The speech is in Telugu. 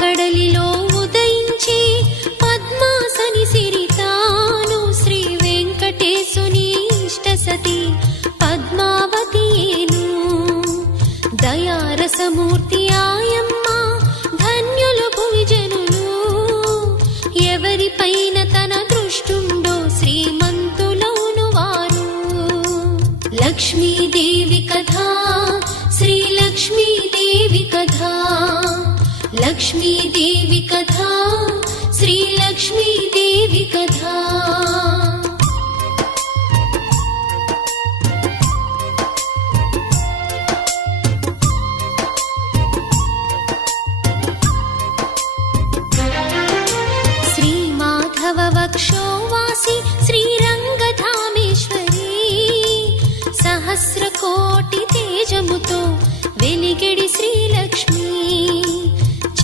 కడలిలో ఉదయించి పద్మాసని సిరితాను శ్రీ వెంకటేశుని ఇష్టసతి పద్మావతియేను. దయారసమూర్తి ఆయమ్మ ధన్యులు భువిజనులు, ఎవరిపైన తన దృష్టుండో శ్రీమంతులౌను వారు. లక్ష్మీదేవి కథా శ్రీ లక్ష్మీదేవి కథా, లక్ష్మీదేవి కథా శ్రీ లక్ష్మీదేవి కథా. శ్రీమాధవ వక్షోవాసి శ్రీరంగధామేశ్వరీ, సహస్రకోటి తేజముతో వెలిగిడి శ్రీలక్ష్మి